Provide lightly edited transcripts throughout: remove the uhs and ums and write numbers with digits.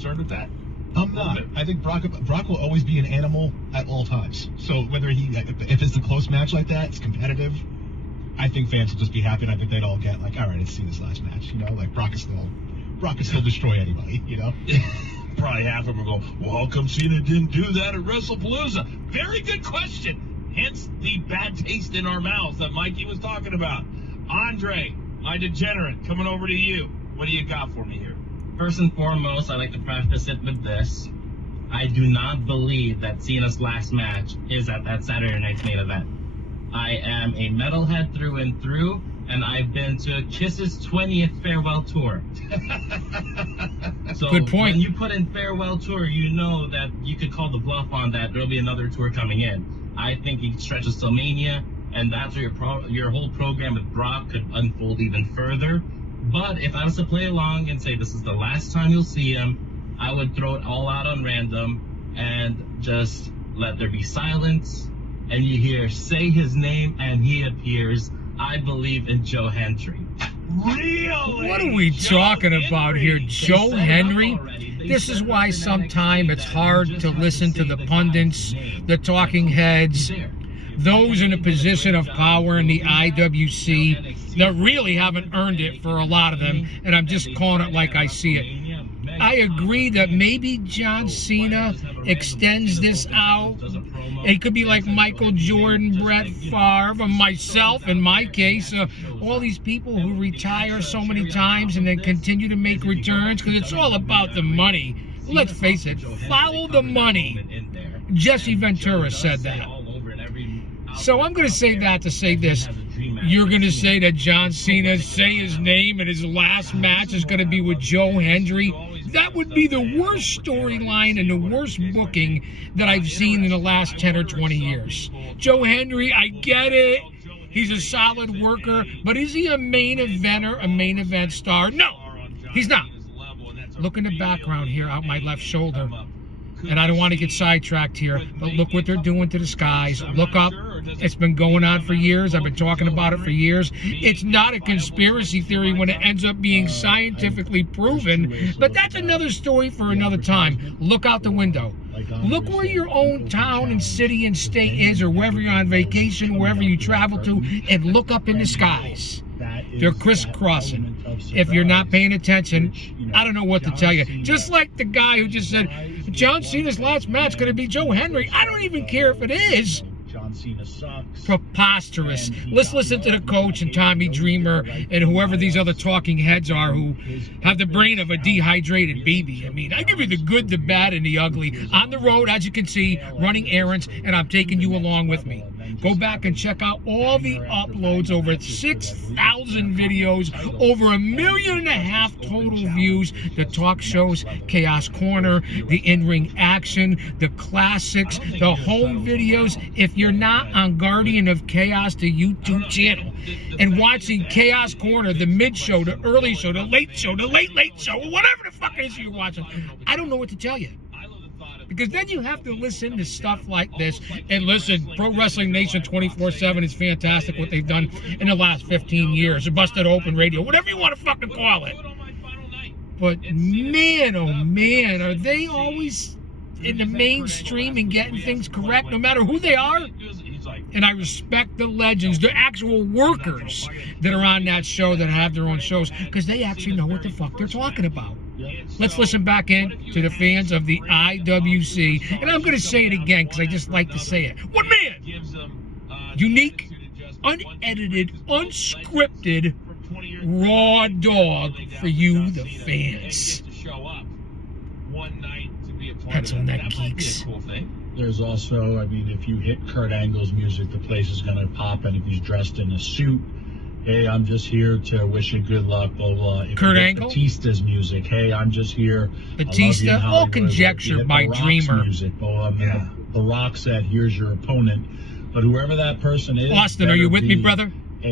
concerned with that? I'm not. I think Brock will always be an animal at all times. So whether if it's a close match like that, it's competitive. I think fans will just be happy, and I think they'd all get like, all right, let's see this last match. You know, like Brock can still destroy anybody. You know. Probably half of them will go, well, how come Cena didn't do that at WrestlePalooza? Very good question. Hence the bad taste in our mouths that Mikey was talking about. Andre, my degenerate, coming over to you. What do you got for me here? First and foremost, I like to preface it with this. I do not believe that Cena's last match is at that Saturday night's main event. I am a metalhead through and through, and I've been to Kiss's 20th farewell tour. So good point. When you put in farewell tour, you know that you could call the bluff on that there'll be another tour coming in. I think it stretches till Mania, and that's where your whole program with Brock could unfold even further. But if I was to play along and say this is the last time you'll see him, I would throw it all out on random and just let there be silence. And you hear, say his name, and he appears. I believe in Joe Hendry. Really? What are we talking about here? Joe Henry? This is why sometimes it's hard to listen to the pundits, the talking heads, those in a position of power in the IWC that really haven't earned it for a lot of them, and I'm just calling it like I see it. I agree that maybe John Cena extends this out. It could be like Michael Jordan, Brett Favre, and myself, in my case, all these people who retire so many times and then continue to make returns because it's all about the money. Let's face it, follow the money. Jesse Ventura said that. So I'm going to say that to say this. You're going to say that John Cena say his name and his last match is going to be with Joe Hendry? That would be the worst storyline and the worst booking that I've seen in the last 10 or 20 years. Joe Hendry, I get it. He's a solid worker, but is he a main eventer, a main event star? No, he's not. Look in the background here out my left shoulder. And I don't want to get sidetracked here, but look what they're doing to the skies. Look up. It's been going on for years. I've been talking about it for years. It's not a conspiracy theory when it ends up being scientifically proven, but that's another story for another time. Look out the window. Look where your own town and city and state is, or wherever you're on vacation, wherever you travel to, and look up in the skies. They're crisscrossing. If you're not paying attention, I don't know what to tell you. Just like the guy who just said, John Cena's last match going to be Joe Henry. I don't even care if it is. John Cena sucks. Preposterous. Let's listen to the coach and Tommy Dreamer and whoever these other talking heads are who have the brain of a dehydrated baby. I mean, I give you the good, the bad, and the ugly. On the road, as you can see, running errands, and I'm taking you along with me. Go back and check out all the uploads, over 6,000 videos, over 1.5 million total views, the talk shows, Chaos Corner, the in-ring action, the classics, the home videos. If you're not on Guardian of Chaos, the YouTube channel, and watching Chaos Corner, the mid-show, the early show, the late show, the late show, whatever the fuck it is you're watching, I don't know what to tell you. Because then you have to listen to stuff like this. And listen, Pro Wrestling Nation 24/7 is fantastic what they've done in the last 15 years. Or Busted Open Radio, whatever you want to fucking call it. But man, oh man, are they always in the mainstream and getting things correct, no matter who they are? And I respect the legends, the actual workers that are on that show that have their own shows, because they actually know what the fuck they're talking about. Let's listen back in to the fans of the IWC. And I'm going to say it again because I just like to say it. One man! Unique, unedited, unscripted, raw dog for you, the fans. Pencil neck geeks. There's also, I mean, if you hit Kurt Angle's music, the place is going to pop. And if he's dressed in a suit, hey, I'm just here to wish you good luck, blah, blah. If Kurt Angle? Batista's music, hey, I'm just here. Batista, all conjecture by Dreamer. Music, The Rock said, here's your opponent. But whoever that person is... Austin, are you with me, brother? Are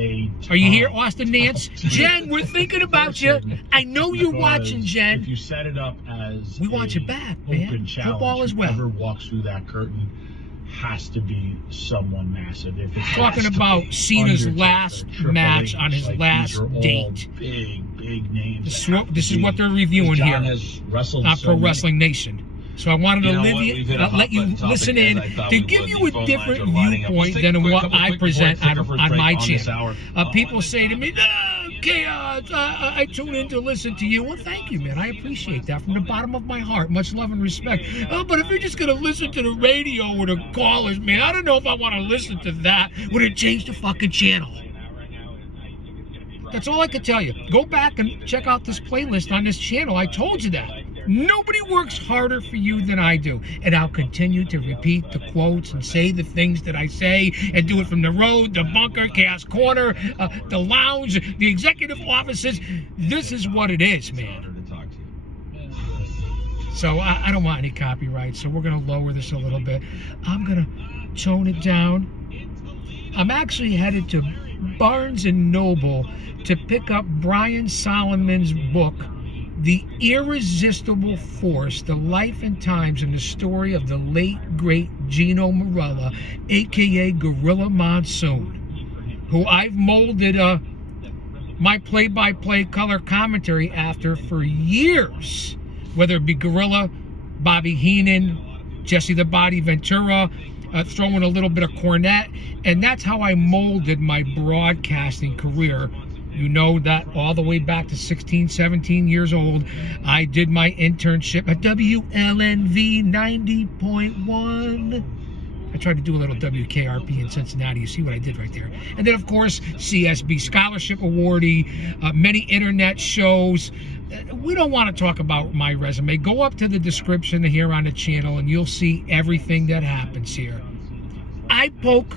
you here, Austin Nance? Jen, we're thinking about you. I know you're watching, Jen. If you set it up as we want you back, man. Football as well. Whoever walks through that curtain has to be someone massive. If it's Talking has to about be Cena's Undertaker, last Triple match H, on his like, last these are all date. Big names. This is what they're reviewing John here has wrestled on so Pro many. Wrestling Nation. So I wanted to You know what? We've hit a hot let you button topic, listen as in I thought to we give would. you The a phone different lines are lining up. Let's viewpoint take a than quick what couple I quick present before I take our first on break my on this channel. hour. People say to me, Chaos, I tune in to listen to you. Well, thank you, man. I appreciate that from the bottom of my heart. Much love and respect. But if you're just going to listen to the radio or the callers, man, I don't know if I want to listen to that. Would it change the fucking channel? That's all I can tell you. Go back and check out this playlist on this channel. I told you that. Nobody works harder for you than I do. And I'll continue to repeat the quotes and say the things that I say and do it from the road, the bunker, Chaos Corner, the lounge, the executive offices. This is what it is, man. So I don't want any copyright, so we're going to lower this a little bit. I'm going to tone it down. I'm actually headed to Barnes & Noble to pick up Brian Solomon's book, The Irresistible Force, The Life and Times and the Story of the Late, Great Gino Marella, a.k.a. Gorilla Monsoon, who I've molded my play-by-play color commentary after for years, whether it be Gorilla, Bobby Heenan, Jesse the Body Ventura, throwing a little bit of Cornette, and that's how I molded my broadcasting career. You know that all the way back to 16, 17 years old, I did my internship at WLNV 90.1. I tried to do a little WKRP in Cincinnati. You see what I did right there. And then, of course, CSB Scholarship Awardee, many internet shows. We don't want to talk about my resume. Go up to the description here on the channel and you'll see everything that happens here. I poke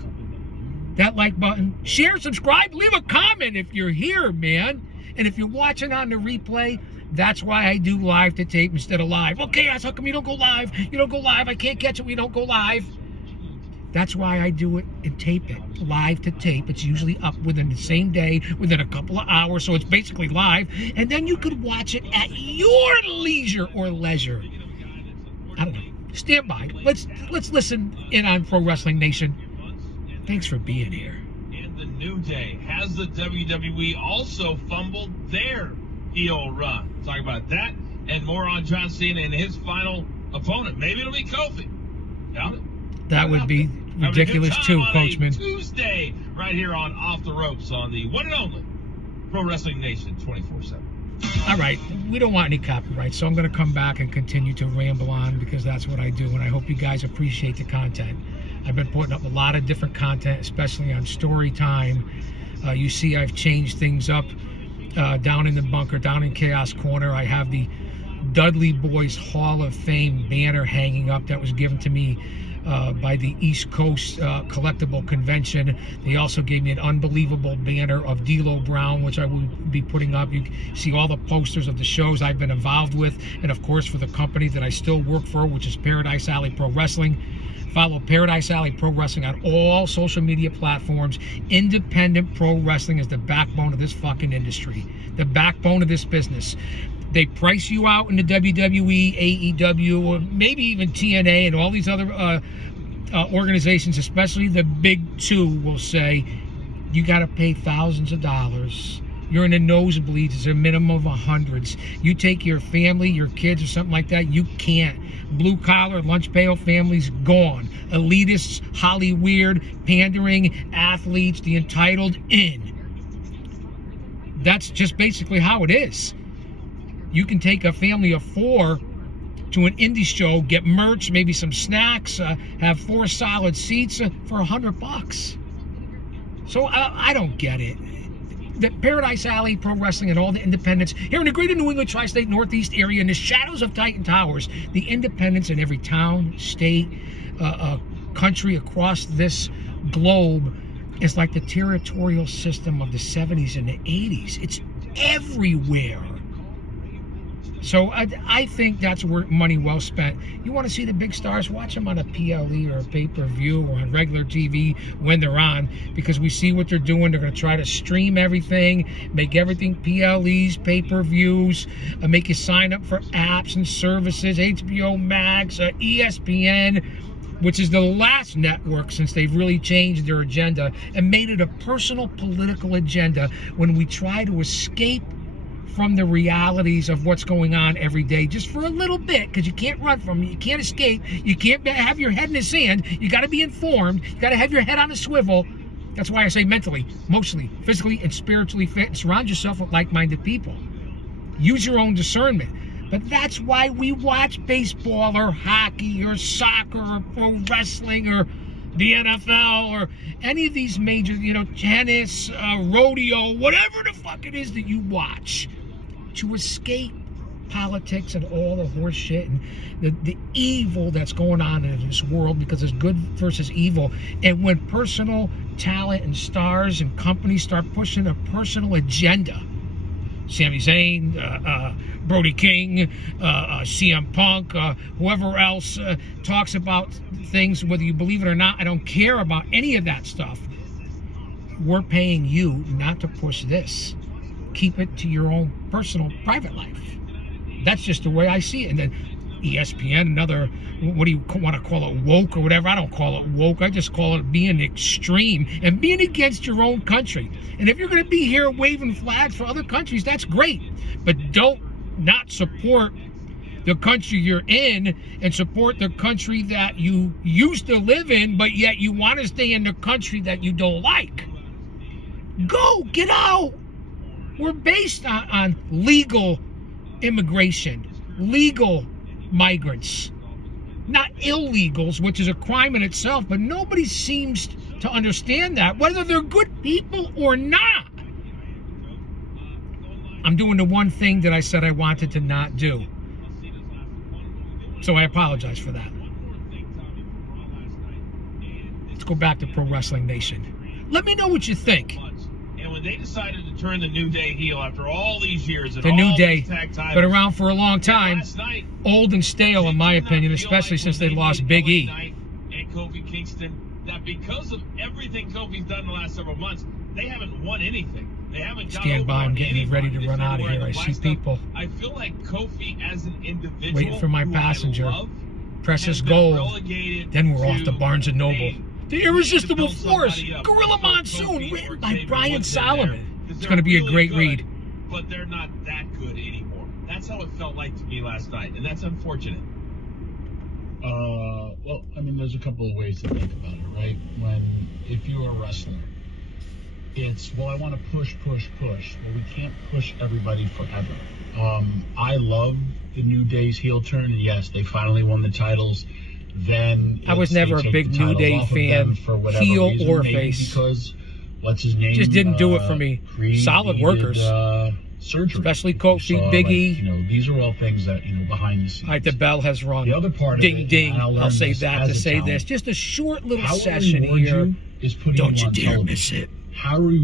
that like button, share, subscribe, leave a comment if you're here, man. And if you're watching on the replay, that's why I do live to tape instead of live. Okay, how come you don't go live? You don't go live. I can't catch it. We don't go live. That's why I do it and tape it, live to tape. It's usually up within the same day, within a couple of hours, so it's basically live. And then you could watch it at your leisure or leisure. I don't know. Stand by. Let's listen in on Pro Wrestling Nation. Thanks for being here. In the New Day, has the WWE also fumbled their heel run? Talk about that and more on John Cena and his final opponent. Maybe it'll be Kofi. Doubt it. That would be ridiculous too, Coachman. Tuesday, right here on Off the Ropes on the one and only Pro Wrestling Nation 24/7. All right, we don't want any copyright, so I'm going to come back and continue to ramble on because that's what I do, and I hope you guys appreciate the content. I've been putting up a lot of different content, especially on story time. You see I've changed things up down in the bunker, down in Chaos Corner. I have the Dudley Boys Hall of Fame banner hanging up that was given to me by the East Coast Collectible Convention. They also gave me an unbelievable banner of D'Lo Brown, which I will be putting up. You can see all the posters of the shows I've been involved with, and of course for the company that I still work for, which is Paradise Alley Pro Wrestling. Follow Paradise Alley Pro Wrestling on all social media platforms. Independent pro wrestling is the backbone of this fucking industry, the backbone of this business. They price you out in the WWE, AEW, or maybe even TNA and all these other organizations, especially the big two, will say, you got to pay thousands of dollars. You're in the nosebleeds. It's a minimum of hundreds. You take your family, your kids, or something like that, you can't. Blue collar, lunch pail families, gone. Elitists, Hollyweird, pandering, athletes, the entitled, in. That's just basically how it is. You can take a family of 4 to an indie show, get merch, maybe some snacks, have 4 solid seats for $100. So I don't get it. The Paradise Alley Pro Wrestling and all the independents here in the greater New England tri-state Northeast area in the shadows of Titan Towers, the independents in every town, state, country across this globe is like the territorial system of the 70s and the 80s. It's everywhere. So I think that's where money well spent. You want to see the big stars? Watch them on a PLE or a pay-per-view or on regular TV when they're on, because we see what they're doing. They're going to try to stream everything, make everything PLEs, pay-per-views, make you sign up for apps and services, HBO Max, ESPN. which is the last network since they've really changed their agenda and made it a personal political agenda when we try to escape from the realities of what's going on every day just for a little bit, because you can't run from it, you can't escape, you can't have your head in the sand, you got to be informed, you got to have your head on a swivel. That's why I say mentally, emotionally, physically, and spiritually fit, and surround yourself with like-minded people. Use your own discernment. But that's why we watch baseball or hockey or soccer or pro wrestling or the NFL or any of these major, tennis, rodeo, whatever the fuck it is that you watch, to escape politics and all the horse shit and the evil that's going on in this world, because there's good versus evil. And when personal talent and stars and companies start pushing a personal agenda, Sami Zayn, Brody King, CM Punk, whoever else talks about things, whether you believe it or not, I don't care about any of that stuff. We're paying you not to push this. Keep it to your own personal, private life. That's just the way I see it. And then ESPN, another, what do you want to call it, woke or whatever? I don't call it woke. I just call it being extreme and being against your own country. And if you're going to be here waving flags for other countries, that's great. But don't not support the country you're in and support the country that you used to live in, but yet you want to stay in the country that you don't like. Go, get out. We're based on legal immigration, legal migrants, not illegals, which is a crime in itself, but nobody seems to understand that, whether they're good people or not. I'm doing the one thing that I said I wanted to not do. So I apologize for that. Let's go back to Pro Wrestling Nation. Let me know what you think. And when they decided to turn the New Day heel after all these years, and The all New Day, these tag titles, been around for a long time, last night, old and stale in my did you not opinion, feel especially like since when they lost did Big LA E. Knight and Kofi Kingston, that because of everything Kofi's done in the last several months, they haven't won anything. They haven't got Stand over by, I'm on getting anybody. ready to They're run still out of wearing here. the I black see stuff. people I feel like Kofi as an individual, waiting for my who I passenger. love, Precious has been gold. relegated Then we're off to to, Barnes & Noble. hey, The we Irresistible need to build Force, somebody up. Gorilla Let's put Monsoon, Kofi or written by Xavier Brian Woods in there, Solomon. 'cause It's they're going to be a really great good, read. but they're not that good anymore. That's how it felt like to me last night, and that's unfortunate. Well, I mean, there's a couple of ways to think about it, right? If you're a wrestler, it's, well, I want to push. Well, we can't push everybody forever. I love the New Day's heel turn, and yes, they finally won the titles. Then I was never a big New Day fan, heel reason, or maybe face. because what's his name? Just didn't do it for me. Creed Solid needed, workers. surgery. Especially You Kofi, saw, Big like, E. these are all things that behind the scenes. All right, the bell has rung. The other part of Ding, it, ding. and I'll learn I'll say this that as to a say talent, this. Just a short little how we session reward here. you is putting Don't you you on dare television. miss it. How are we